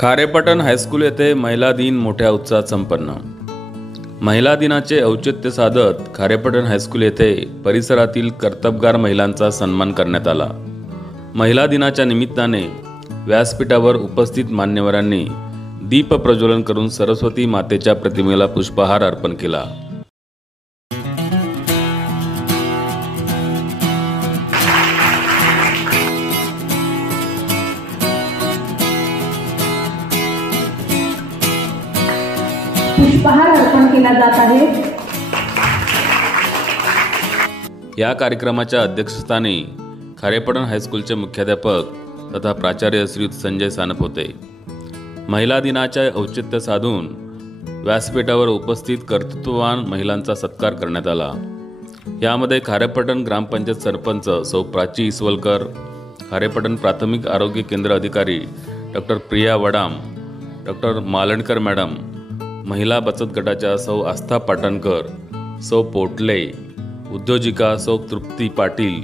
Kharepatan high school येथे महिला दिन मोठ्या उत्साहात संपन्न। महिला दिनाचे औचित्य साधत खारेपाटण हायस्कूल येथे परिसरातील कर्तबगार महिलांचा सन्मान करण्यात आला। महिला दिनाच्या निमित्ताने व्यासपीठावर उपस्थित मान्यवरांनी दीप प्रज्वलन करून सरस्वती मातेच्या प्रतिमेला पुष्पहार अर्पण केला। पुष्पहार अर्पण केला जात आहे। या कार्यक्रमाच्या अध्यक्षस्थानी खारेपाटण हायस्कूलचे मुख्याध्यापक तथा प्राचार्य श्रीयुत संजय सानप होते। महिला दिनाचे औचित्य साधून व्यासपीठावर उपस्थित कर्तृत्ववान महिलांचा सत्कार करण्यात आला। यामध्ये खारेपाटण ग्रामपंचायत सरपंच सौ प्राची इसवलकर, खारेपाटण प्राथमिक आरोग्य केंद्र अधिकारी doctor Priya Vadam, doctor Malankar madam, महिला बचत गटाच्या सौ आस्था पाटणकर, सौ पोटले, उद्योजिका सौ तृप्ती पाटील,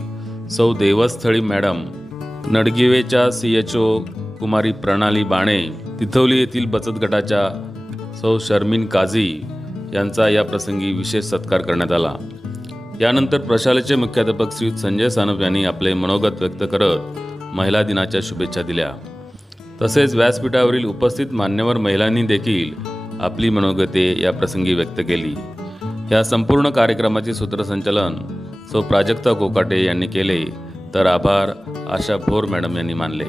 सौ देवस्थळी मॅडम, नडगिवेच्या CHO कुमारी प्रणाली बाणे, तिथवली येथील बचत गटाच्या सौ शर्मिन काझी यांचा या प्रसंगी विशेष सत्कार करण्यात आला। यानंतर प्रशालेचे मुख्याध्यापक श्री संजय सानप यांनी आपले मनोगत व्यक्त करत महिला दिनाच्या शुभेच्छा दिल्या। तसेच व्यासपीठावरील उपस्थित मान्यवर महिलांनी देखील आपली मनोगते या प्रसंगी व्यक्त केली। या संपूर्ण कार्यक्रमाचे सूत्रसंचालन सौ प्राजक्ता कोकाटे यांनी केले, तर आभार आशा भोर मॅडम यांनी मानले।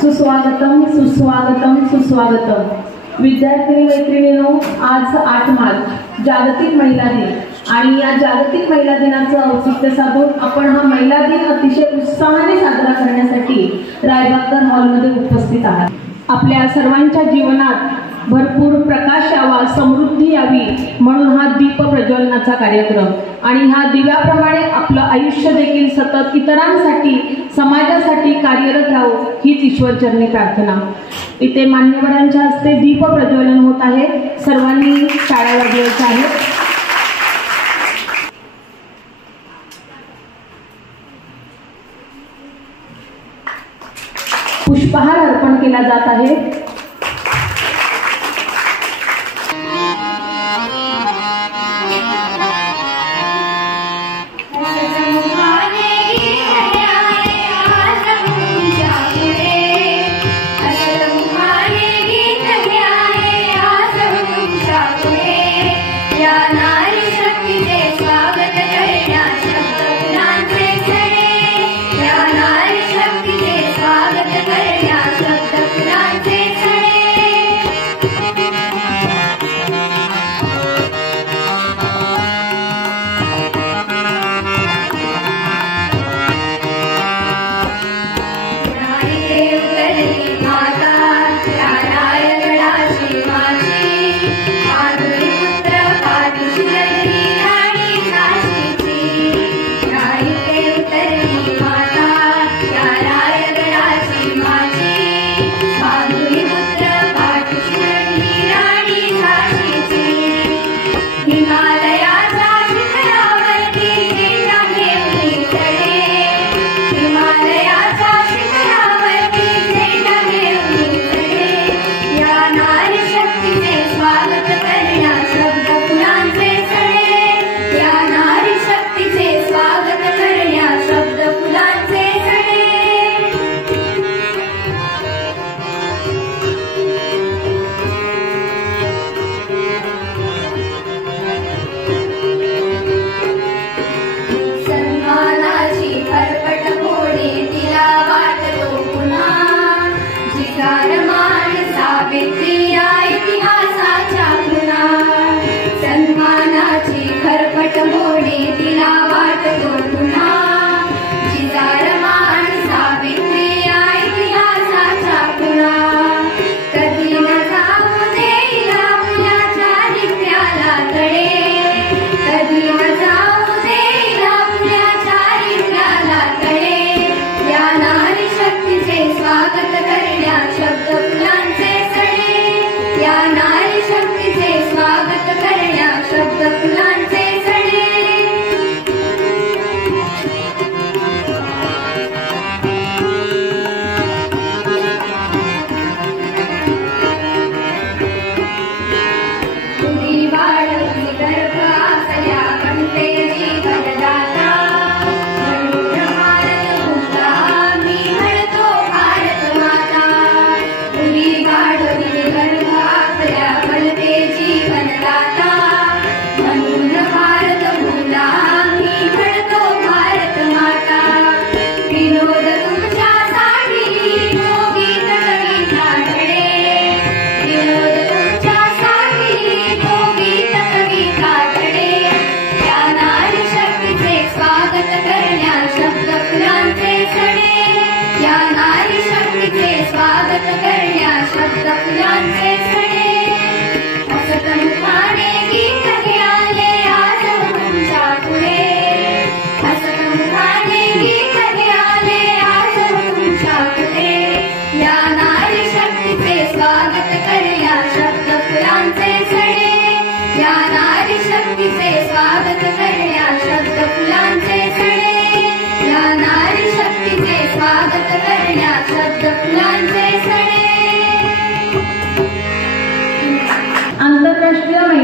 सुस्वागतम सुस्वागतम सुस्वागतम। विद्यार्थी मैत्रिणींनो, आज 8 मार्च जागतिक महिला दिन आणि या जागतिक महिला दिनाचं औचित्य साधून आपण हा महिला दिन अतिशय उत्साहाने साजरा करण्यासाठी रायबागकर हॉलमध्ये उपस्थित आहात। आपल्या सर्वांच्या जीवनात भरपूर प्रकाश यावा, समृद्धी यावी म्हणून हा दीप प्रज्वलनाचा कार्यक्रम आणि ह्या दिव्याप्रमाणे आपलं आयुष्य देखील सतत इतरांसाठी, समाजासाठी कार्यरत राहो हीच ईश्वरचरणी प्रार्थना। इथे मान्यवरांच्या हस्ते दीप प्रज्वलन होत आहे। सर्वांनी टाळ्या वाजवायच्या आहेत। पुष्पहार अर्पण केला जात आहे। स्वागत करण्या शब्द फुलांचे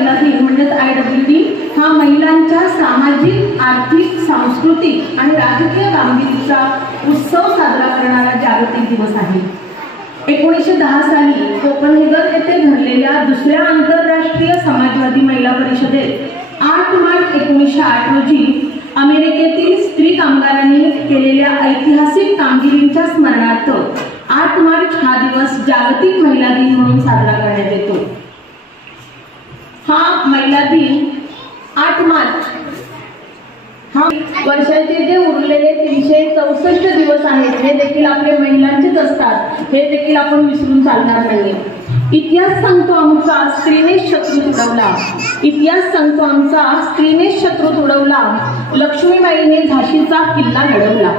महिला दिन म्हणजेच IWD हा महिलांच्या सामाजिक, आर्थिक, सांस्कृतिक आणि राजकीय कामगिरीचा उत्सव साजरा करणारा जागतिक दिवस आहे. 1910 साली कोपनहेगन येथे भरलेल्या दुसऱ्या आंतरराष्ट्रीय समाजवादी महिला परिषदेत 8 मार्च 1908 रोजी अमेरिकेतील स्त्री कामगारांनी केलेल्या ऐतिहासिक कामगिरीच्या स्मरणार्थ 8 मार्च हा दिवस जागतिक महिला दिन म्हणून साजरा करण्यात येतो. हा महिला दिन 8 मार्च हा वर्षाचे जे उरलेले 364 दिवस आहेत हे देखील आपले महिलांचेच असतात, हे देखील आपण विसरून चालणार नाही. इतिहास सांगतो आमचा स्त्रीनेच शत्रू तुडवला, इतिहास सांगतो आमचा स्त्रीनेच शत्रू तुडवला, लक्ष्मीबाईने झाशीचा किल्ला लढवला,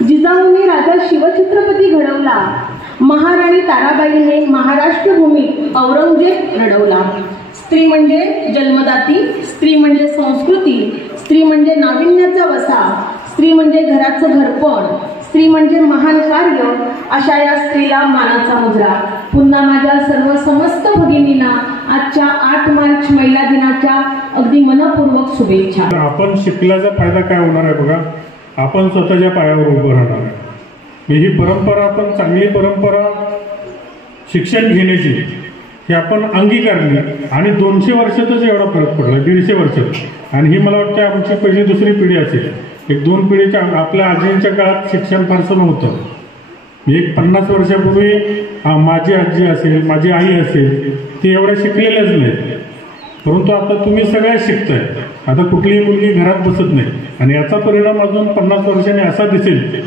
जिजाऊने राजा शिवछत्रपती घडवला, महाराणी ताराबाईने महाराष्ट्र भूमीत औरंगजेब लढवला. स्त्री म्हणजे जन्मदाती, स्त्री म्हणजे संस्कृती, स्त्री म्हणजे नाविन्याचा वसा, स्त्री म्हणजे घराचं घरपण, स्त्री म्हणजे महान कार्य. अशा या स्त्रीला मानाचा मुजरा. पुन्हा माझ्या सर्व समस्त भगिनींना आजच्या 8 मार्च महिला दिनाच्या अगदी मनपूर्वक शुभेच्छा. आपण शिकल्याचा फायदा काय होणार आहे बघा, आपण स्वतःच्या पायावर उभं राहणार आहे. ही परंपरा, आपण चांगली परंपरा शिक्षण घेण्याची ही आपण अंगीकारली आणि 200 वर्षातच एवढा फरक पडला, 150 वर्षात. आणि ही मला वाटतं आमची पहिली दुसरी पिढी असेल. 1-2 पिढीच्या आपल्या आजींच्या काळात शिक्षण फारसं नव्हतं. 50 वर्षापूर्वी माझी आजी असेल, माझी आई असेल, ती एवढ्या शिकलेल्याच नाहीत. परंतु आता तुम्ही सगळ्या शिकताय. आता कुठलीही मुलगी घरात बसत नाही. आणि याचा परिणाम अजून 50 वर्षांनी असा दिसेल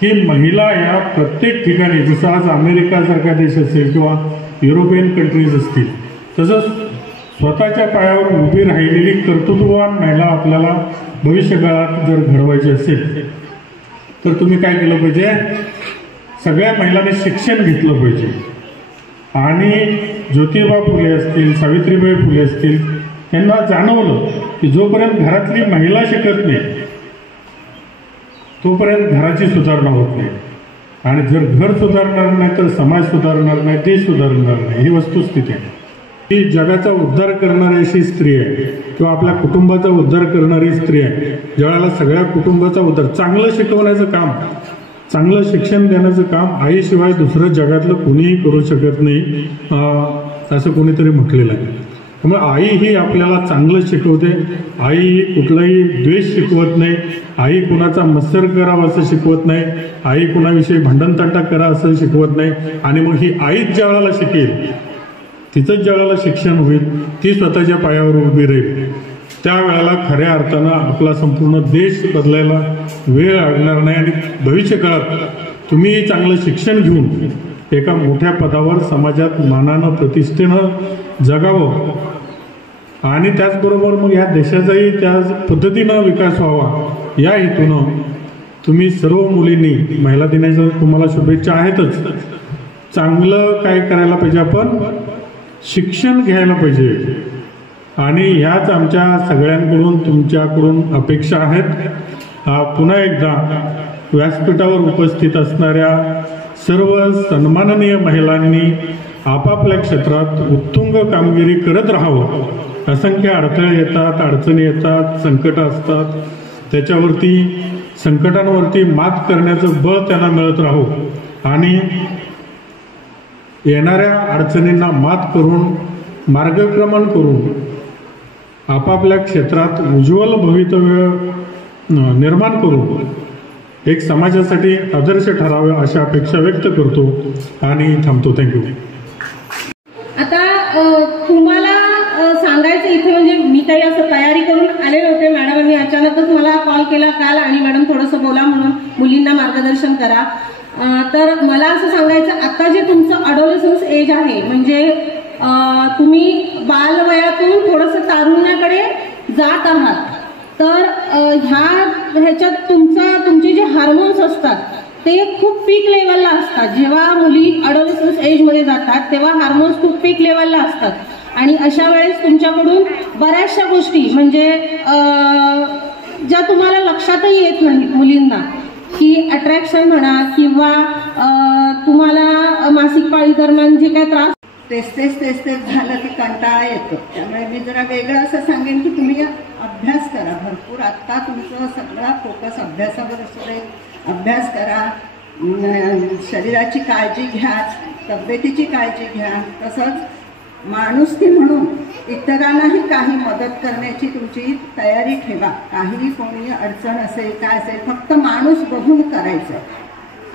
की महिला या प्रत्येक ठिकाणी, जसं आज अमेरिकासारखा देश असेल किंवा युरोपियन कंट्रीज असतील, तसंच स्वतःच्या पायावर उभी राहिलेली कर्तृत्ववान महिला आपल्याला भविष्यकाळात जर घडवायची असेल तर तुम्ही काय केलं पाहिजे, सगळ्या महिलांनी शिक्षण घेतलं पाहिजे. आणि ज्योतिबा फुले असतील, सावित्रीबाई फुले असतील, यांना जाणवलं की जोपर्यंत घरातली महिला शिकत नाही तोपर्यंत घराची सुधारणा होत नाही. आणि जर घर सुधारणार नाही तर समाज सुधारणार नाही, देश सुधारणार नाही. ही वस्तुस्थिती आहे. ही जगाचा उद्धार करणारी अशी स्त्री आहे किंवा आपल्या कुटुंबाचा उद्धार करणारी स्त्री आहे. ज्यावेळेला सगळ्या कुटुंबाचा उद्धार, चांगलं शिकवण्याचं काम, चांगलं शिक्षण देण्याचं काम आईशिवाय दुसरं जगातलं कोणीही करू शकत नाही, असं कोणीतरी म्हटलेलं आहे. त्यामुळे आई ही आपल्याला चांगलं शिकवते. आई कुठलाही द्वेष शिकवत नाही. आई कुणाचा मत्सर करावा असं शिकवत नाही. आई कुणाविषयी भांडणतांडा करा असं शिकवत नाही. आणि मग ही आईच ज्या वेळेला शिकेल, तिचंच ज्या वेळेला शिक्षण होईल, ती स्वतःच्या पायावर उभी राहील, त्यावेळेला खऱ्या अर्थानं आपला संपूर्ण देश बदलायला वेळ लागणार नाही. आणि भविष्य काळात तुम्ही चांगलं शिक्षण घेऊन एका मोठ्या पदावर समाजात मानानं, प्रतिष्ठेनं जगावं. आणि त्याचबरोबर मग या देशाचाही त्याच पद्धतीनं विकास व्हावा, या हेतूनं तुम्ही सर्व मुलींनी, महिला दिनाच्या तुम्हाला शुभेच्छा आहेतच, चांगलं काय करायला पाहिजे, आपण शिक्षण घ्यायला पाहिजे. आणि ह्याच आमच्या सगळ्यांकडून, तुमच्याकडून अपेक्षा आहेत. पुन्हा एकदा व्यासपीठावर उपस्थित असणाऱ्या सर्व सन्माननीय महिलांनी आपापल्या क्षेत्रात उत्तुंग कामगिरी करत राहावं. असंख्य अडथळे येतात, अडचणी येतात, संकट असतात. त्याच्यावरती, संकटांवरती मात करण्याचं बळ त्यांना मिळत राहो. आणि येणाऱ्या अडचणींना मात करून, मार्गक्रमण करून आपापल्या क्षेत्रात उज्ज्वल भवितव्य निर्माण करून एक समाजासाठी आदर्श ठरावे अशा अपेक्षा व्यक्त करतो आणि थांबतो. थँक्यू. आता तुम्हाला सांगायचं इथे, म्हणजे मी काही असं तयारी करून आले नव्हते. मॅडमांनी अचानकच मला कॉल केला काल आणि मॅडम थोडंसं बोला म्हणून, मुलींना मार्गदर्शन करा. तर मला असं सांगायचं, आता जे तुमचं अडोलेसन्स एज आहे, म्हणजे तुम्ही बालवयातून थोडंसं तारुण्याकडे जात आहात. तर ह्याच्यात तुमचे जे हार्मोन्स असतात ते खूप पीक लेवलला असतात. जेव्हा मुली अडोलेसन्स एजमध्ये जातात तेव्हा हार्मोन्स खूप पीक लेवलला असतात. आणि अशा वेळेस तुमच्याकडून बऱ्याचशा गोष्टी, म्हणजे ज्या तुम्हाला लक्षातही येत नाहीत मुलींना, की अट्रॅक्शन म्हणा किंवा तुम्हाला मासिक पाळी दरम्यान जे काही त्रास, तेच झालं की कंटाळा येतो. त्यामुळे मी जरा वेगळं असं सांगेन की तुम्ही अभ्यास करा भरपूर. आत्ता तुमचं सगळा फोकस अभ्यासावर असू दे. अभ्यास करा, शरीराची काळजी घ्या, तब्येतीची काळजी घ्या. तसंच माणुसकी म्हणून इतरांनाही काही मदत करण्याची तुमची तयारी ठेवा. काही कोणी अडचण असेल काय असेल फक्त माणूस बघून करायचं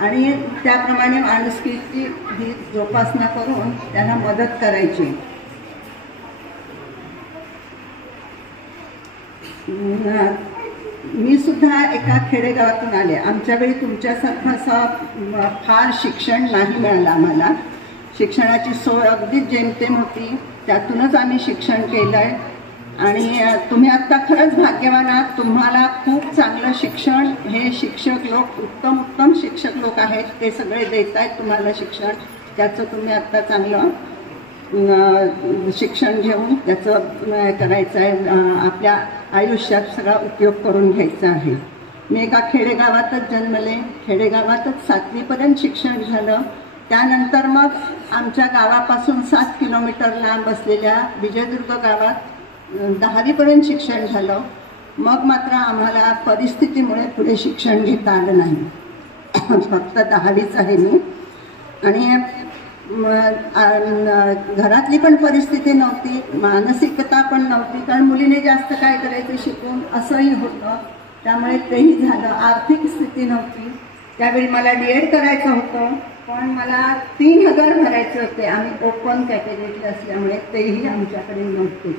आणि त्याप्रमाणे माणुसकीची ही जोपासना करून त्यांना मदत करायची. मी सुद्धा एका खेडेगावातून आले. आमच्या वेळी तुमच्यासारखं असं फार शिक्षण नाही मिळालं आम्हाला. शिक्षणाची सोय अगदीच जेमतेम होती. त्यातूनच आम्ही शिक्षण केलं आहे आणि तुम्ही आत्ता खरंच भाग्यवान आहात. तुम्हाला खूप चांगलं शिक्षण हे शिक्षक लोक उत्तम शिक्षक लोक आहेत ते सगळे देत आहेत तुम्हाला शिक्षण. त्याचं तुम्ही आत्ता चांगलं शिक्षण घेऊन त्याचं करायचं आहे. आपल्या आयुष्यात सगळा उपयोग करून घ्यायचा आहे. मी एका खेडेगावातच जन्मले. खेडेगावातच 7वीपर्यंत शिक्षण झालं. त्यानंतर मग आमच्या गावापासून 7 किलोमीटर लांब असलेल्या विजयदुर्ग गावात 10वीपर्यंत शिक्षण झालं. मग मात्र आम्हाला परिस्थितीमुळे पुढे शिक्षण घेता आलं नाही. फक्त 10वीच आहे मी. आणि घरातली पण परिस्थिती नव्हती, मानसिकता पण नव्हती. कारण मुलीने जास्त काय करायचं शिकून असंही होतं. त्यामुळे तेही झालं. आर्थिक स्थिती नव्हती. त्यावेळी मला D.Ed करायचं होतं पण मला 3,000 भरायचे होते. आम्ही ओपन कॅटेगरीतले असल्यामुळे तेही आमच्याकडे नव्हते.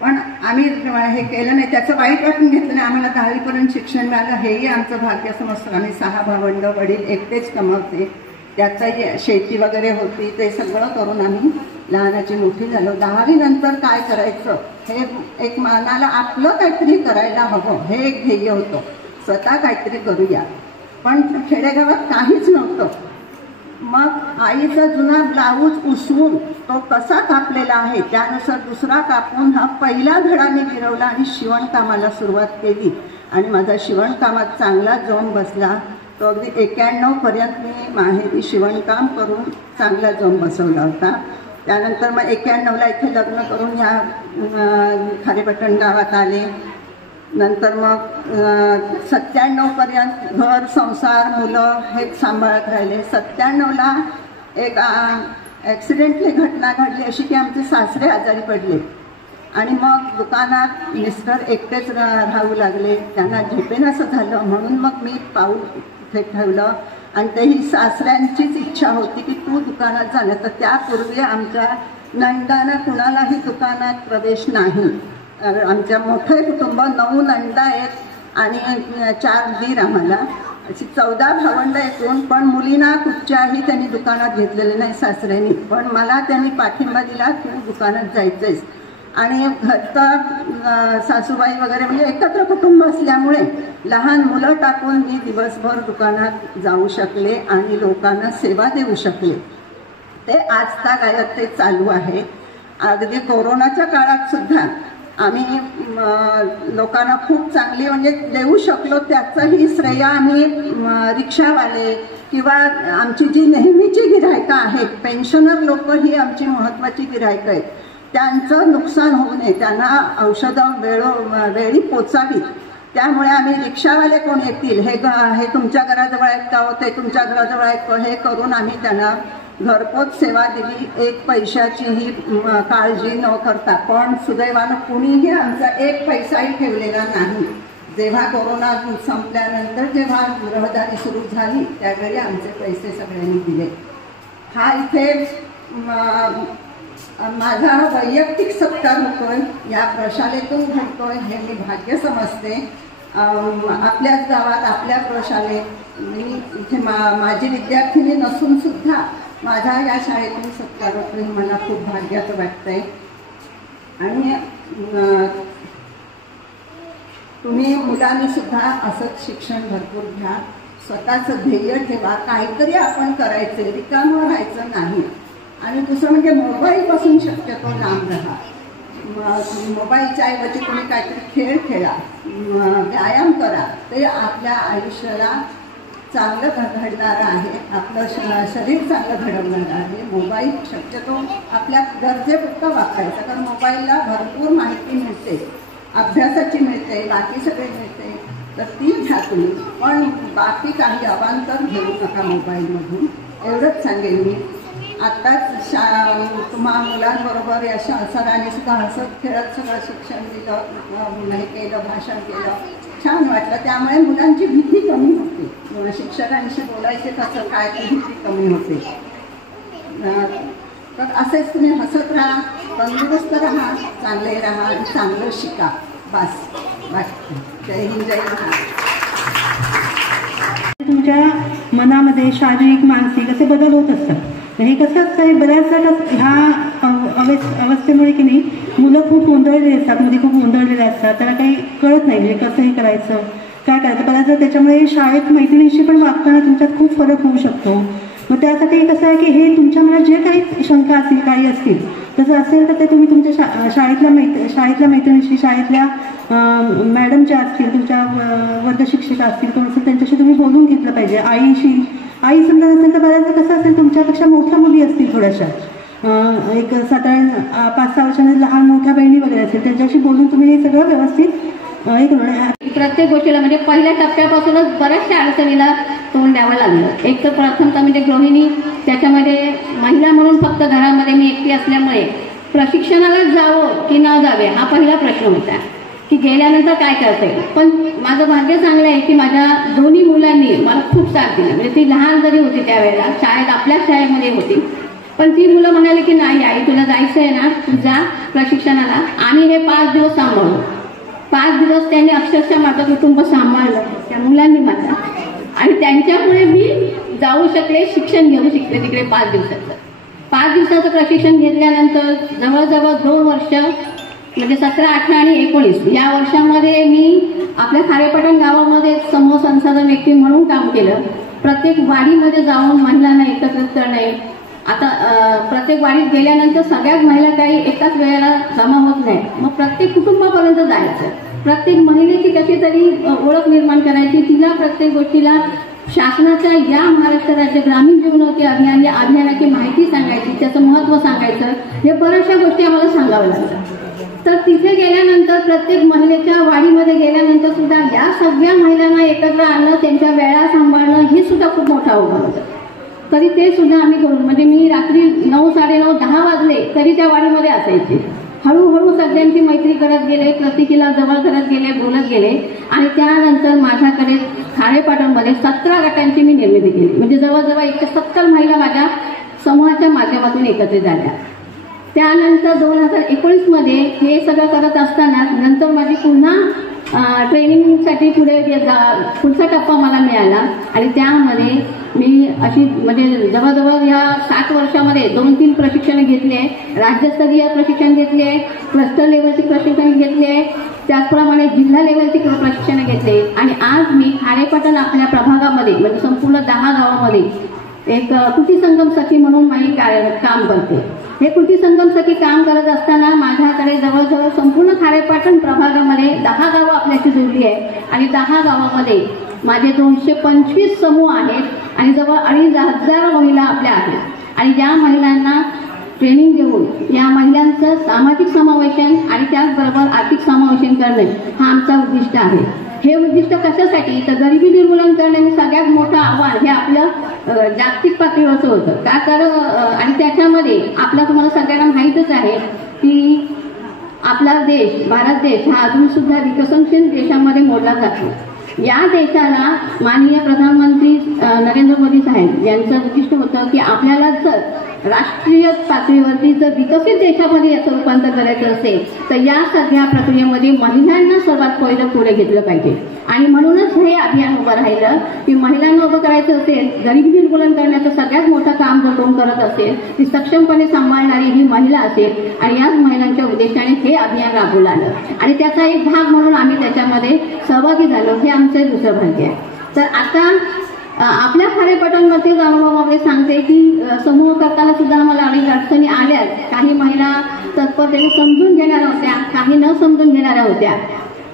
पण आम्ही हे केलं नाही. त्याचं वाईट वाटून घेतलं नाही. आम्हाला 10वीपर्यंत शिक्षण मिळालं हेही आमचं भाग्य समजतं. आम्ही 6 भावंड, वडील एकटेच कमावते. त्याचं शेती वगैरे होती ते सगळं करून आम्ही लहानाची मोठी झालो. 10वी नंतर काय करायचं हे एक मनाला आपलं काहीतरी करायला हवं हे एक ध्येय होतं. स्वतः काहीतरी करूया. पण खेडेगावात काहीच नव्हतं. मग आईचा जुना ब्लाऊज उसवून तो कसा कापलेला आहे त्यानुसार दुसरा कापून हा पहिला धडा मी गिरवला आणि शिवणकामाला सुरुवात केली. आणि माझा शिवणकामात चांगला जोम बसला. तो अगदी 91पर्यंत मी माहेरी शिवणकाम करून चांगला जोम बसवला होता. त्यानंतर मग 91ला इथे लग्न करून ह्या खारेपटण गावात आले. नंतर मग 97पर्यंत घर संसार मुलं हे सांभाळत राहिले. 97ला एक ॲक्सिडेंटली घटना घडली अशी की आमचे सासरे आजारी पडले आणि मग दुकानात मिस्टर एकटेच राहू लागले. त्यांना झेपेनासं झालं म्हणून मग मी पाऊल इथे ठेवलं. आणि तेही सासऱ्यांचीच इच्छा होती की तू दुकानात झालं. तर त्यापूर्वी आमच्या नंदांना कुणालाही दुकानात प्रवेश नाही. आमच्या मोठे कुटुंब 9 नंदा आहेत आणि 4 दीर. आम्हाला अशी 14 भावंड एकूण. पण मुलींना कुठच्याही त्यांनी दुकानात घेतलेले नाही सासऱ्यांनी. पण मला त्यांनी पाठिंबा दिला की दुकानात जायचंच. आणि घरचं सासूबाई वगैरे म्हणजे एकत्र कुटुंब असल्यामुळे लहान मुलं टाकून मी दिवसभर दुकानात जाऊ शकले आणि लोकांना सेवा देऊ शकले. ते आजतागायत ते चालू आहे. अगदी कोरोनाच्या काळात सुद्धा आम्ही लोकांना खूप चांगली म्हणजे देऊ शकलो. त्याचंही श्रेय आम्ही रिक्षावाले किंवा आमची जी नेहमीची गिऱ्हाईकं आहेत, पेन्शनर लोक ही आमची महत्त्वाची गिऱ्हाईकं आहेत. त्यांचं नुकसान होऊ नये, त्यांना औषधं वेळी पोचावीत. त्यामुळे आम्ही रिक्षावाले कोण येतील हे तुमच्या घराजवळ आहेत का, ते तुमच्या घराजवळ आहेत का, हे करून आम्ही त्यांना घरपोच सेवा दिली. एक पैशाचीही काळजी न करता. पण सुदैवानं कुणीही आमचा एक पैसाही ठेवलेला नाही. जेव्हा कोरोना संपल्यानंतर जेव्हा रहदारी सुरू झाली त्यावेळी आमचे पैसे सगळ्यांनी दिले. हा इथे माझा वैयक्तिक सत्कार होतोय, या प्रशालेतून घडतोय हे मी भाग्य समजते. आपल्याच गावात आपल्या प्रशालेत मी इथे माझी विद्यार्थिनी नसून सुद्धा माझ्या या शाळेतून सत्कार होतोय मला खूप भाग्याचं वाटतंय. आणि तुम्ही मुलांनी सुद्धा असंच शिक्षण भरपूर घ्या. स्वतःचं ध्येय ठेवा. काहीतरी आपण करायचं, रिकामं राहायचं नाही. आणि दुसरं म्हणजे मोबाईलपासून शक्यतो लांब राहा. मोबाईलच्या ऐवजी तुम्ही काहीतरी खेळ खेळा, व्यायाम करा. ते आपल्या आयुष्याला चांगलं घडणारं आहे, आपलं शरीर चांगलं घडवणारं आहे. मोबाईल शक्यतो आपल्या गरजेपुरतं वापरायचा, कारण मोबाईलला भरपूर माहिती मिळते, अभ्यासाची मिळते, बाकी सगळे मिळते, तर ती घ्या तुम्ही, पण बाकी काही अवांतर घेऊ नका मोबाईलमधून, एवढंच सांगेन मी. आत्ताच तुम्हा मुलांबरोबर या सरांनी सुद्धा हसत खेळत सगळं शिक्षण दिलं, हे केलं, भाषण केलं, छान वाटलं. त्यामुळे मुलांची भीती कमी होते, शिक्षकांशी बोलायचे कसं काय ती भीती कमी होते. तर असेच तुम्ही हसत राहा, तंदुरुस्त राहा, चांगले राहा आणि चांगलं शिका, बस. जय हिंद, जय महाराष्ट्र. तुमच्या मनामध्ये शारीरिक मानसिक असे बदल होत असतात. हे कसं असतं, बऱ्याचदा ह्या अवस्थेमुळे की नाही मुलं खूप गोंधळलेली असतात, मध्ये खूप गोंधळलेले असतात, त्याला काही कळत नाही म्हणजे कसं हे करायचं, काय करायचं. बऱ्याचदा त्याच्यामुळे शाळेत मैत्रिणींशी पण वागताना तुमच्यात खूप फरक होऊ शकतो. मग त्यासाठी कसं आहे की हे तुमच्या मनात जे काही शंका असतील, काही असतील, तसं असेल तर ते तुम्ही तुमच्या शाळेतल्या मैत्रिणीशी, शाळेतल्या मॅडम ज्या असतील, तुमच्या वर्ग शिक्षिका असतील कोण असेल, त्यांच्याशी तुम्ही बोलून घेतलं पाहिजे. आई समजा नसेल तर बऱ्याचदा कसं असेल, तुमच्यापेक्षा मोठ्या मुली असतील थोड्याशा, एक साधारण 5-6 वर्षांनी लहान मोठ्या बहिणी वगैरे असेल, त्यांच्याशी बोलून तुम्ही हे सगळं व्यवस्थित प्रत्येक गोष्टीला म्हणजे पहिल्या टप्प्यापासूनच बऱ्याचशा अडचणीला तोंड द्यावं लागलं. एक तर प्रथमतः म्हणजे गृहिणी, त्याच्यामध्ये महिला म्हणून फक्त घरामध्ये मी एकटी असल्यामुळे प्रशिक्षणाला जावं की न जावे हा पहिला प्रश्न होता, की गेल्यानंतर काय करता येईल. पण माझं भाग्य चांगलं आहे की माझ्या दोन्ही मुलांनी मला खूप साथ दिला. म्हणजे ती लहान जरी होती त्यावेळेला, शाळेत आपल्याच शाळेमध्ये होती, पण ती मुलं म्हणाले की नाही आई तुला जायचं आहे ना, तू जा प्रशिक्षणाला, आणि हे 5 दिवस सांभाळू. 5 दिवस त्यांनी अक्षरशः माझं कुटुंब सांभाळलं, त्या मुलांनी माझा, आणि त्यांच्यामुळे मी जाऊ शकले, शिक्षण घेऊ शकले तिकडे 5 दिवसाचं. 5 दिवसाचं प्रशिक्षण घेतल्यानंतर जवळजवळ 2 वर्ष म्हणजे 17, 18 आणि 19 या वर्षामध्ये मी आपल्या खारेपाटण गावामध्ये समूह संसाधन व्यक्ती म्हणून काम केलं. प्रत्येक वाडीमध्ये जाऊन महिलांना एकत्रित करणे. आता प्रत्येक वाडीत गेल्यानंतर सगळ्याच महिला काही एकाच वेळेला जमा होत नाही, मग प्रत्येक कुटुंबापर्यंत जायचं, प्रत्येक महिलेची कशी तरी ओळख निर्माण करायची, तिला प्रत्येक गोष्टीला शासनाच्या या महाराष्ट्र राज्य ग्रामीण जीवनोन्नती अभियान या अभियानाची माहिती सांगायची, त्याचं महत्त्व सांगायचं, हे बऱ्याचशा गोष्टी आम्हाला सांगावं लागतं. तर तिथे गेल्यानंतर प्रत्येक महिलेच्या वाडीमध्ये गेल्यानंतर सुद्धा या सगळ्या महिलांना एकत्र आणणं, त्यांच्या वेळा सांभाळणं हे सुद्धा खूप मोठं आव्हान होतं. तरी ते सुद्धा आम्ही करून, म्हणजे मी रात्री 9, 9:30, 10 वाजले तरी त्या वाडीमध्ये असायचे. हळूहळू सगळ्यांची मैत्री करत गेले, प्रत्येकीला जवळ करत गेले, बोलत गेले, आणि त्यानंतर माझ्याकडे खारेपाटणमध्ये 17 गटांची मी निर्मिती केली. म्हणजे जवळजवळ 170 महिला माझ्या समूहाच्या माध्यमातून एकत्रित झाल्या. त्यानंतर 2019 मध्ये हे सगळं करत असताना नंतर माझी पुन्हा ट्रेनिंगसाठी पुढचा टप्पा मला मिळाला, आणि त्यामध्ये मी अशी म्हणजे जवळजवळ या 7 वर्षामध्ये 2-3 प्रशिक्षण घेतले, राज्यस्तरीय प्रशिक्षण घेतले, क्लस्टर लेवलचे प्रशिक्षण घेतले, त्याचप्रमाणे जिल्हा लेवलचे प्रशिक्षण घेतले, आणि आज मी खारेपाटण आपल्या प्रभागामध्ये म्हणजे संपूर्ण 10 गावामध्ये एक कृती संगम सखी म्हणून मी काम करते. हे कृती संगम सखी काम करत असताना माझ्याकडे जवळजवळ संपूर्ण खारेपाटण प्रभागामध्ये 10 गावं आपल्याशी जोडली आहे, आणि 10 गावामध्ये माझे 225 समूह आहेत, आणि जवळ 2,500 महिला आपल्या आहेत. आणि या महिलांना ट्रेनिंग देऊन या महिलांचं सामाजिक समावेशन आणि त्याचबरोबर आर्थिक समावेशन करणे हा आमचा उद्दिष्ट आहे. हे उद्दिष्ट कशासाठी, तर गरिबी निर्मूलन करणे हे सगळ्यात मोठं आव्हान हे आपलं जागतिक पातळीवरचं होतं का, तर आणि त्याच्यामध्ये आपल्या तुम्हाला सगळ्यांना माहीतच आहे की आपला देश, भारत देश हा अजून सुद्धा विकसनशील देशामध्ये मोडला जातो. या देशाला माननीय प्रधानमंत्री नरेंद्र मोदी साहेब यांचं उद्दिष्ट होतं की आपल्याला जर राष्ट्रीय पातळीवरती जर विकसित देशामध्ये याचं रूपांतर करायचं असेल तर या सगळ्या प्रक्रियेमध्ये महिलांना सर्वात पहिलं पुढे घेतलं पाहिजे. आणि म्हणूनच हे अभियान उभं राहिलं की महिलांना उभं करायचं असेल, गरिबी निर्मूलन करण्याचं सगळ्यात मोठं काम जर कोण करत असेल ती सक्षमपणे सांभाळणारी ही महिला असेल, आणि याच महिलांच्या उद्देशाने हे अभियान राबवलं आलं, आणि त्याचा एक भाग म्हणून आम्ही त्याच्यामध्ये सहभागी झालो. हे आमचं दुसरं भाग्य आहे. तर आता आपल्या खारेपाटणमध्ये अनुभवामध्ये सांगते की समूह करताना सुद्धा आम्हाला अनेक अडचणी आल्या. काही महिला तत्परतेने समजून घेणाऱ्या होत्या, काही न समजून घेणाऱ्या होत्या.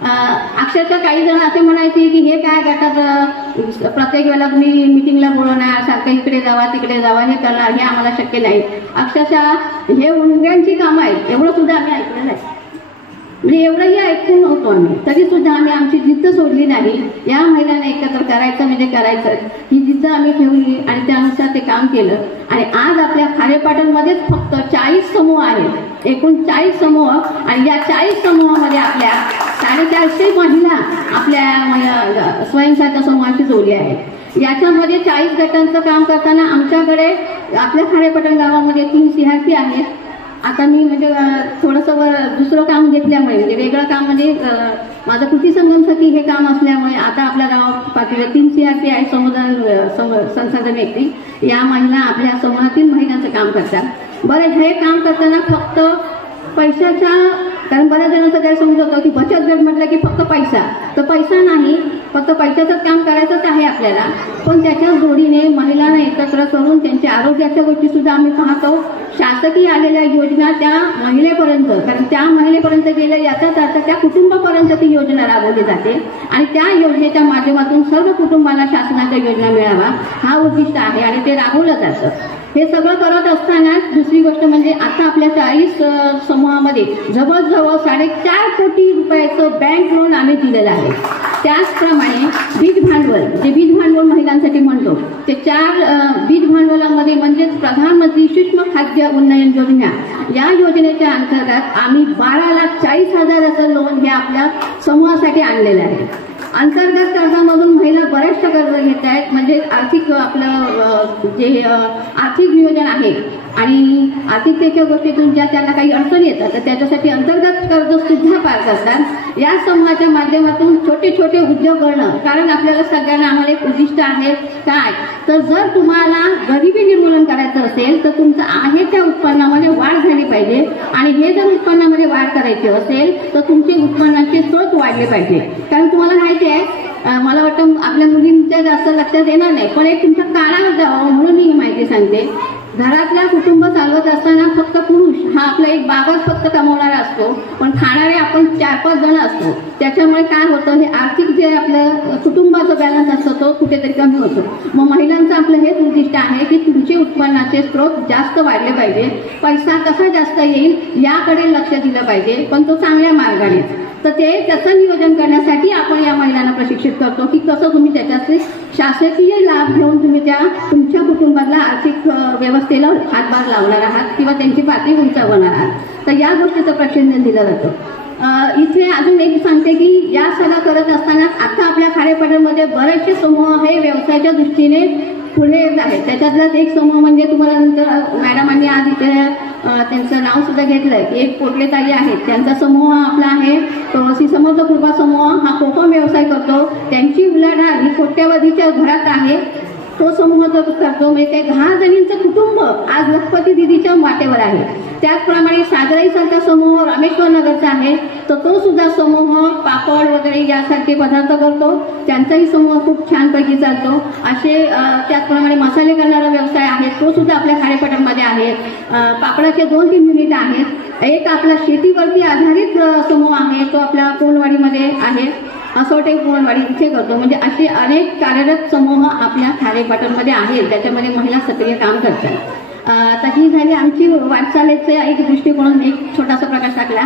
अक्षरशः काही जण असे म्हणायचे की हे काय गटात प्रत्येक वेळेला तुम्ही मिटिंगला बोलवणार, सारखं इकडे जावा तिकडे जावा, हे करणार, हे आम्हाला शक्य नाही. अक्षरशः हे उंड्यांची कामं आहेत, एवढं सुद्धा आम्ही ऐकलं नाही. म्हणजे एवढंही ऐकून नव्हतो आम्ही, तरी सुद्धा आम्ही आमची जिद्द सोडली नाही. या महिलांना एकत्र करायचं म्हणजे करायचं, ही जिद्द आम्ही ठेवली आणि त्यानुसार ते काम केलं. आणि आज आपल्या खारेपाटणमध्येच फक्त 40 समूह आहेत, एकूण 40 समूह. आणि या 40 समूहामध्ये आपल्या 450 महिला आपल्या स्वयंसहायता समूहाशी जोडल्या आहेत. याच्यामध्ये 40 गटांचं काम करताना आमच्याकडे आपल्या खारेपाटण गावामध्ये 3 CRP आहेत. आता मी म्हणजे थोडंसं दुसरं काम घेतल्यामुळे, म्हणजे वेगळं काम म्हणजे माझं कृती संगमसाठी हे काम असल्यामुळे आता आपल्या गावात पातळीवर 3 CRP आहे, संसाधन व्यक्ती. या महिला आपल्या समूहातील महिलांचं काम करतात. बरं, हे काम करताना फक्त पैशाच्या, कारण बऱ्याच जणांचा गैरसमज होतो की बचत गट म्हटलं की फक्त पैसा, तर पैसा नाही, फक्त पैशाचंच काम करायचंच आहे आपल्याला. पण त्याच्या जोडीने महिलांना एकत्र करून त्यांच्या आरोग्याच्या गोष्टी सुद्धा आम्ही पाहतो. शासकीय आलेल्या योजना त्या महिलेपर्यंत, कारण त्या महिलेपर्यंत गेल्या याचाच अर्थ त्या कुटुंबापर्यंत ती योजना राबवली जाते आणि त्या योजनेच्या माध्यमातून सर्व कुटुंबाला शासनाच्या योजना मिळावा हा उद्दिष्ट आहे आणि ते राबवलं जातं. हे सगळं करत असताना दुसरी गोष्ट म्हणजे आता आपल्या 40 समूहामध्ये जवळजवळ 4.5 कोटी रुपयाचं बँक लोन आम्ही दिलेलं आहे. त्याचप्रमाणे बीज भांडवल, जे बीज भांडवल महिलांसाठी म्हणतो, ते 4 बीज भांडवलामध्ये म्हणजे प्रधानमंत्री सूक्ष्म खाद्य उन्नयन योजना, या योजनेच्या अंतर्गत आम्ही 12,40,000चं लोन हे आपल्या समूहासाठी आणलेलं आहे. अंतर्गत कर्जामधून महिला बरेचसे कर्ज घेत आहेत. म्हणजे आर्थिक आपलं जे आर्थिक नियोजन आहे आणि आर्थिकतेच्या गोष्टीतून ज्या त्यांना काही अडचणी येतात तर त्याच्यासाठी अंतर्गत कर्ज सुद्धा पार करतात. या समूहाच्या माध्यमातून छोटे छोटे उद्योग करणं, कारण आपल्याला सगळ्यांना आम्हाला एक उद्दिष्ट आहे काय, तर जर तुम्हाला गरिबी निर्मूलन करायचं असेल तर तुमचं आहे त्या उत्पन्नामध्ये वाढ झाली पाहिजे. आणि हे जर उत्पन्नामध्ये वाढ करायची असेल तर तुमचे उत्पन्नाचे स्रोत वाढले पाहिजे. कारण तुम्हाला माहिती आहे, मला वाटतं आपल्या मुलींच्या जास्त लक्षात येणार नाही, पण एक तुमच्या कानावर जावं म्हणून मी ही माहिती सांगते. घरातल्या कुटुंब चालवत असताना फक्त पुरुष हा आपला एक बाबाच फक्त कमवणारा असतो, पण खाणारे आपण 4-5 जण असतो. त्याच्यामुळे काय होतं, हे आर्थिक जे आपलं कुटुंबाचं बॅलन्स असतो तो कुठेतरी कमी होतो. मग महिलांचं आपलं हेच उद्दिष्ट आहे की तुमचे उत्पन्नाचे स्रोत जास्त वाढले पाहिजे, पैसा कसा जास्त येईल याकडे लक्ष दिलं पाहिजे, पण तो चांगल्या मार्गाने. तर त्याचं नियोजन करण्यासाठी आपण या महिलांना प्रशिक्षित करतो की कसं तुम्ही त्याच्याचे शासकीय लाभ घेऊन तुम्ही त्या तुमच्या कुटुंबातला आर्थिक व्यवस्थेला हातभार लावणार आहात किंवा त्यांची पातळी उंचावणार आहात. तर या गोष्टीचं प्रशिक्षण दिलं जातं. इथे अजून एक सांगते की या सगळं करत असताना आता आपल्या खारेपाटणमध्ये बरेचसे समूह हे व्यवसायाच्या दृष्टीने पुढे येत आहेत. त्याच्यातलाच एक समूह म्हणजे तुम्हाला नंतर मॅडमांनी आज इथे त्यांचं नाव सुद्धा घेतलंय की एक पोटलेताई आहेत, त्यांचा समूह आपला आहे श्री समर्थ कृपा समूह, हा कोकम व्यवसाय करतो. त्यांची उलाढाल ही कोट्यावधीच्या घरात आहे. तो समूह जो करतो म्हणजे ते 10 जणींचं कुटुंब आज लखपती दिदीच्या वाटेवर आहे. त्याचप्रमाणे सागराई सारखा समूह रामेश्वर नगरचा आहे, तर तो सुद्धा समूह पापड वगैरे यासारखे पदार्थ करतो. त्यांचाही समूह खूप छानपैकी चालतो. असे त्याचप्रमाणे मसाले करणारा व्यवसाय आहे, तो सुद्धा आपल्या खारेपाटणमध्ये आहे. पापडाचे 2-3 युनिट आहेत. एक आपला शेतीवरती आधारित समूह आहे, तो आपल्या कोणवाडीमध्ये आहे. असोटे कोणवाडी इथे करतो. म्हणजे असे अनेक कार्यरत समूह आपल्या खारेपाटणमध्ये आहेत, त्याच्यामध्ये महिला सक्रिय काम करतात. आता ही झाली आमची वाटचालीचा एक दृष्टिकोन, एक छोटासा प्रकाश टाकला.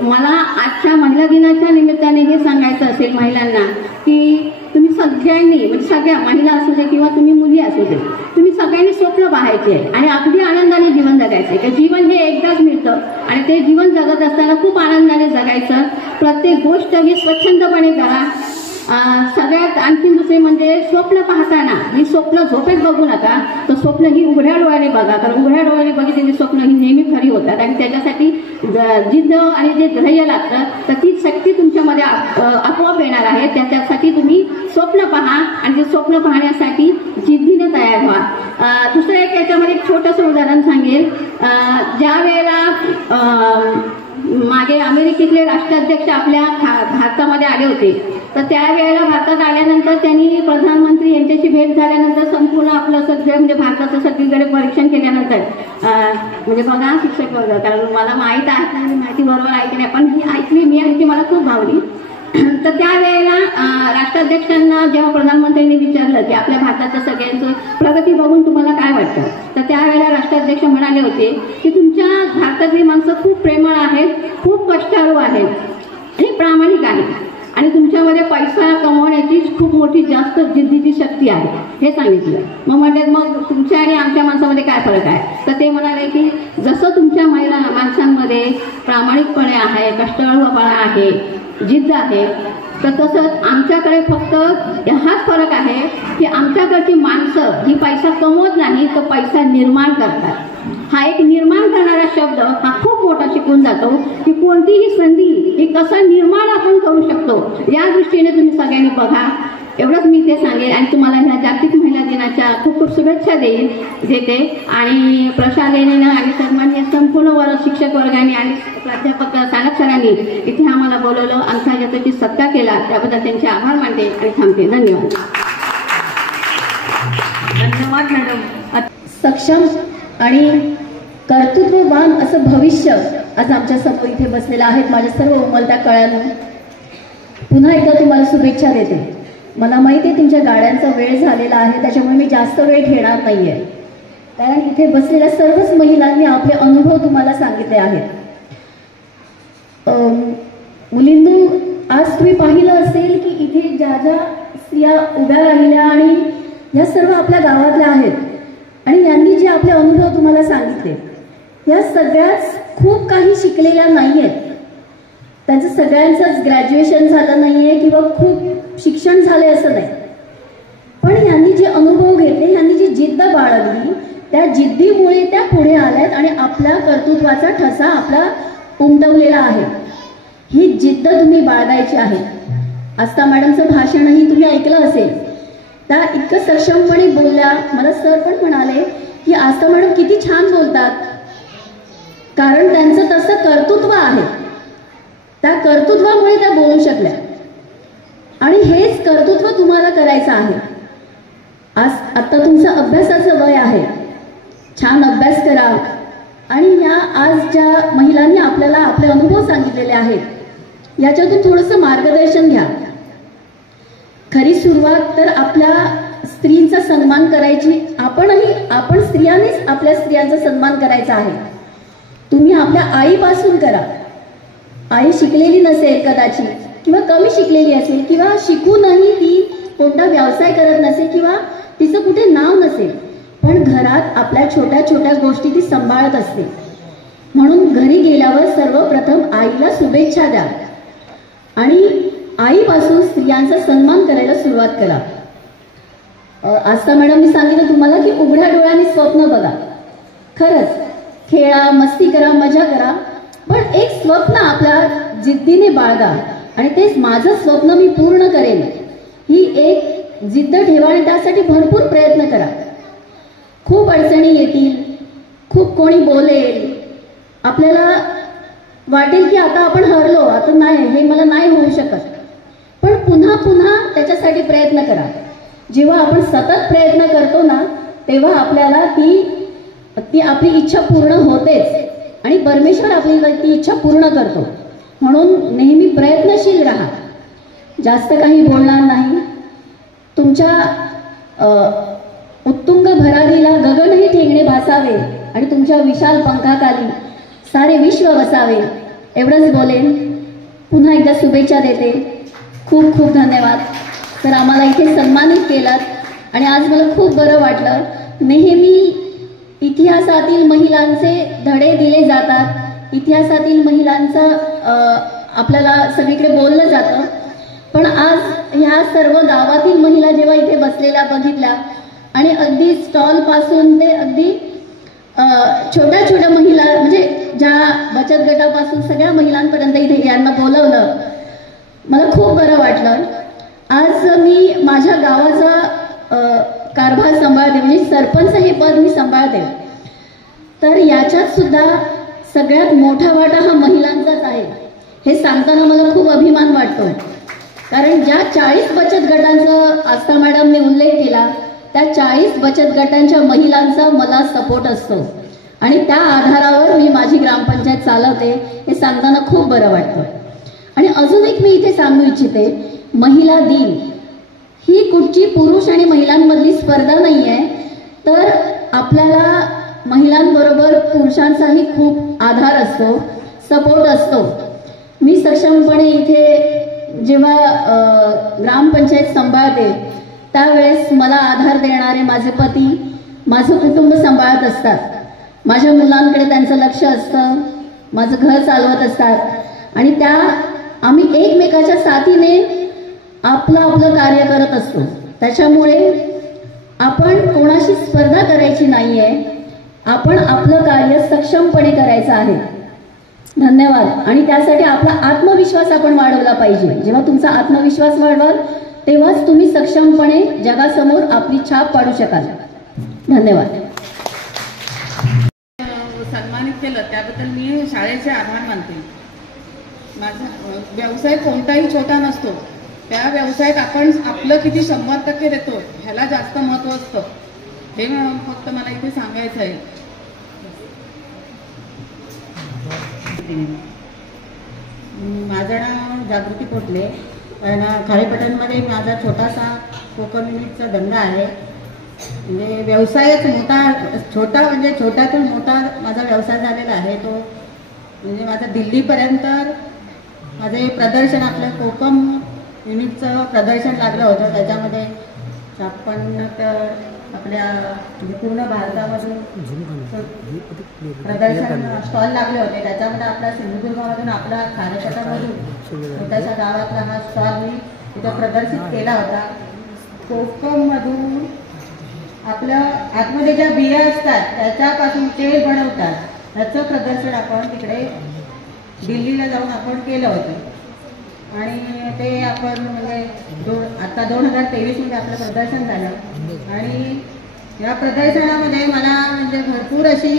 मला आजच्या महिला दिनाच्या निमित्ताने हे सांगायचं असेल महिलांना की तुम्ही सगळ्यांनी, म्हणजे सगळ्या महिला असू दे किंवा तुम्ही मुली असू दे, तुम्ही सगळ्यांनी स्वप्न पाहायचे आहे आणि अगदी आनंदाने जीवन जगायचं आहे. जीवन हे एकदाच मिळतं आणि ते जीवन जगत असताना खूप आनंदाने जगायचं. प्रत्येक गोष्ट ही स्वच्छंदपणे करा. सगळ्यात आणखी दुसरे म्हणजे स्वप्न पाहताना ही स्वप्न झोपेत बघू नका, तर स्वप्न ही उघड्या डोळ्याने बघा, कारण उघड्या डोळ्याने बघितलेली स्वप्न ही नेहमी खरी होतात. आणि त्याच्यासाठी जिद्द आणि जे धैर्य लागतं तर ती शक्ती तुमच्यामध्ये आपोआप येणार आहे. त्याच्यासाठी तुम्ही स्वप्न पहा आणि ते स्वप्न पाहण्यासाठी जिद्दीने तयार व्हा. दुसरं एक याच्यामध्ये एक छोटंसं उदाहरण सांगेल. ज्या वेळेला मागे अमेरिकेतले राष्ट्राध्यक्ष आपल्या भारतामध्ये आले होते, तर त्यावेळेला भारतात आल्यानंतर त्यांनी प्रधानमंत्री यांच्याशी भेट झाल्यानंतर संपूर्ण आपलं सगळं म्हणजे भारताचं सगळीकडे परीक्षण केल्यानंतर म्हणजे बघा शिक्षक वर्ग, कारण मला माहीत आहे माहिती बरोबर ऐकली नाही, पण मी ऐकली मी आणि ती मला खूप भावली. तर त्यावेळेला राष्ट्राध्यक्षांना जेव्हा प्रधानमंत्र्यांनी विचारलं की आपल्या भारताचं सगळ्यांचं प्रगती बघून तुम्हाला काय वाटतं, तर त्यावेळेला राष्ट्राध्यक्ष म्हणाले होते की तुमच्या भारतातली माणसं खूप प्रेमळ आहेत, खूप कष्टाळू आहेत आणि प्रामाणिक आहेत आणि तुमच्यामध्ये पैसा कमवण्याची खूप मोठी जास्त जिद्दीची शक्ती आहे, हे सांगितलं. मग म्हणतात मग तुमच्या आणि आमच्या माणसामध्ये काय फरक आहे, तर ते म्हणाले की जसं तुमच्या महिला माणसांमध्ये प्रामाणिकपणे आहे, कष्टाळूपणा आहे, जिद्द आहे, तर तसंच आमच्याकडे फक्त हाच फरक आहे की आमच्याकडची माणसं ही पैसा कमवत नाही तर पैसा निर्माण करतात. हा एक निर्माण करणारा शब्द हा खूप मोठा शिकून जातो की कोणतीही संधी ही कसा निर्माण आपण करू शकतो, या दृष्टीने तुम्ही सगळ्यांनी बघा. एवढंच मी ते सांगेन आणि तुम्हाला ह्या जागतिक महिला दिनाच्या खूप खूप शुभेच्छा देते. आणि प्रशासनाने आणि सन्माननीय संपूर्ण वर्ग शिक्षक वर्गाने आणि प्राध्यापक सानप सरांनी इथे आम्हाला बोलवलं, आमच्या जतची सत्कार केला, त्याबद्दल त्यांचे आभार मानते आणि थांबते. धन्यवाद. धन्यवाद मॅडम. सक्षम आणि कर्तृत्ववान असं भविष्य आज आमच्या समोर इथे बसलेलं आहे. माझ्या सर्व उमलत्या कळ्यानं पुन्हा एकदा तुम्हाला शुभेच्छा देते. मला माहिती आहे तुमच्या गाड्यांचा वेळ झालेला आहे, त्याच्यामुळे मी जास्त वेळ घेणार नाही आहे, कारण इथे बसलेल्या सर्वच महिलांनी आपले अनुभव तुम्हाला सांगितले आहेत. मुलींनो, आज तुम्ही पाहिलं असेल की इथे ज्या ज्या स्त्रिया उभ्या राहिल्या आणि या सर्व आपल्या गावातल्या आहेत आणि यांनी जे आपले अनुभव तुम्हाला सांगितले, या सगळ्याच खूप काही शिकलेल्या नाही आहेत. त्यांचं सगळ्यांचंच ग्रॅज्युएशन झालं नाही आहे किंवा खूप शिक्षण झालंय असं नाही, पण यांनी जे अनुभव घेतले, यांनी जी जिद्द बाळगली, त्या जिद्दीमुळे त्या पुढे आल्यात आणि आपल्या कर्तृत्वाचा ठसा आपला उमटवलेला आहे. ही जिद्द तुम्ही बाळगायची आहे. आस्था मॅडमचं भाषणही तुम्ही ऐकलं असेल, त्या इतकं सक्षमपणे बोलल्या. मला सर पण म्हणाले की आस्था मॅडम किती छान बोलतात, कारण त्यांचं तसं कर्तृत्व आहे. त्या कर्तृत्वामुळे त्या बोलू शकल्या आणि हेच कर्तृत्व तुम्हाला करायचं आहे. आज आता तुमचं अभ्यासाचं वय आहे, छान अभ्यास करा आणि या आज ज्या महिलांनी आपल्याला आपले अनुभव सांगितलेले आहेत याच्यातून थोडंसं मार्गदर्शन घ्या. खरी सुरुवात तर आपल्या स्त्रींचा सन्मान करायची, आपण स्त्रियांनीच आपल्या स्त्रियांचा सन्मान करायचा आहे. तुम्ही आपल्या आईपासून करा. आई शिकलेली नसेल कदाचित किंवा कमी शिकलेली असेल किंवा शिकूनही ती कोणता व्यवसाय करत नसेल किंवा तिचं कुठे नाव नसेल, पण घरात आपल्या छोट्या छोट्या गोष्टी ती सांभाळत असते. म्हणून घरी गेल्यावर सर्वप्रथम आईला शुभेच्छा द्या आणि आईपासून स्त्रियांचा सन्मान करायला सुरुवात करा. आस्था मॅडमनी सांगितलं तुम्हाला की उघड्या डोळ्यांनी स्वप्न बघा. खरंच खेळा, मस्ती करा, मजा करा, पण एक स्वप्न आपल्या जिद्दीने बाळगा आणि तेच माझं स्वप्न मी पूर्ण करेन ही एक जिद्द ठेवा आणि त्यासाठी भरपूर प्रयत्न करा. खूप अडचणी येतील, खूप कोणी बोलेल, आपल्याला वाटेल की आता आपण हरलो, आता नाही, हे मला नाही होऊ शकत, पण पुन्हा पुन्हा त्याच्यासाठी प्रयत्न करा. जेव्हा आपण सतत प्रयत्न करतो ना, तेव्हा आपल्याला ती आपली इच्छा पूर्ण होतेच आणि परमेश्वर आपली ती इच्छा पूर्ण करतो. म्हणून नेहमी प्रयत्नशील राहा. जास्त काही बोलणार नाही. तुमच्या उत्तुंग भरारीला गगनही ठेंगणे भासावे आणि तुमच्या विशाल पंखाखाली सारे विश्व वसावे, एवढंच बोलेन. पुन्हा एकदा शुभेच्छा देते. खूप खूप धन्यवाद. तर आम्हाला इथे सन्मानित केलात आणि आज मला खूप बरं वाटलं. नेहमी इतिहासातील महिलांचे धडे दिले जातात, इतिहासातील महिलांचं आपल्याला सगळीकडे बोललं जातं, पण आज ह्या सर्व गावातील महिला जेव्हा इथे बसलेल्या बघितल्या आणि अगदी स्टॉल पासून ते अगदी छोट्या छोट्या महिला म्हणजे ज्या बचत गटापासून सगळ्या महिलांपर्यंत इथे यांना बोलवलं, मला खूप बरं वाटलं. आज मी माझ्या गावाचा कारभार सांभाळते, म्हणजे सरपंच हे पद मी सांभाळते, तर याच्यात सुद्धा सगळ्यात मोठा वाटा हा महिलांचाच आहे. हे सांगताना मला खूप अभिमान वाटतो, कारण ज्या 40 बचत गटांचा आस्था मॅडमने उल्लेख केला, त्या 40 बचत गटांच्या महिलांचा मला सपोर्ट असतो आणि त्या आधारावर मी माझी ग्रामपंचायत चालवते. हे सांगताना खूप बरं वाटतं. आणि अजून एक मी इथे सांगू इच्छिते, महिला दिन ही कुठची पुरुष आणि महिलांमधली स्पर्धा नाही आहे, तर आपल्याला महिलांबरोबर पुरुषांचाही खूप आधार असतो, सपोर्ट असतो. मी सक्षमपणे इथे जेव्हा ग्रामपंचायत सांभाळते त्यावेळेस मला आधार देणारे माझे पती माझं कुटुंब सांभाळत असतात, माझ्या मुलांकडे त्यांचं लक्ष असतं, माझं घर चालवत असतात आणि आम्ही एकमेकाच्या साथीने आपलं कार्य करत असतो. त्याच्यामुळे आपण कोणाशी स्पर्धा करायची नाहीये, आपण आपलं कार्य सक्षमपणे करायचं आहे. धन्यवाद. आणि त्यासाठी आपला आत्मविश्वास आपण वाढवला पाहिजे. जेव्हा तुमचा आत्मविश्वास वाढवाल तेव्हाच तुम्ही सक्षमपणे जगासमोर आपली छाप पाडू शकाल. धन्यवाद. सन्मानित केलं त्याबद्दल मी शाळेचे आभार मानते. माझा व्यवसाय कोणताही छोटा नसतो, त्या व्यवसायात आपण आपलं किती 100% देतो ह्याला जास्त महत्त्व असतं. हे फक्त मला इथे सांगायचं आहे. माझं नाव जागृती पोटले. खारेपाटणमध्ये माझा छोटासा कोकम युनिटचा धंदा आहे. म्हणजे व्यवसायच छोटा म्हणजे छोट्यातून मोठा माझा व्यवसाय झालेला आहे. तो म्हणजे माझा दिल्लीपर्यंत माझे प्रदर्शन आपलं कोकम युनिटचं प्रदर्शन लागलं होतं. त्याच्यामध्ये 56 आपल्या पूर्ण भारतामधून प्रदर्शन स्टॉल लागले होते. त्याच्यामध्ये आपला सिंधुदुर्गामधून आपला खारेपाटणमधून छोट्याशा गावातला हा स्टॉल मी तिथं प्रदर्शित केला होता. कोकममधून आपलं आतमध्ये ज्या बिया असतात त्याच्यापासून तेल बनवतात त्याचं प्रदर्शन आपण तिकडे दिल्लीला जाऊन आपण केलं होतं आणि ते आपण म्हणजे आता 2023मध्ये आपलं प्रदर्शन झालं. आणि या प्रदर्शनामध्ये मला म्हणजे भरपूर अशी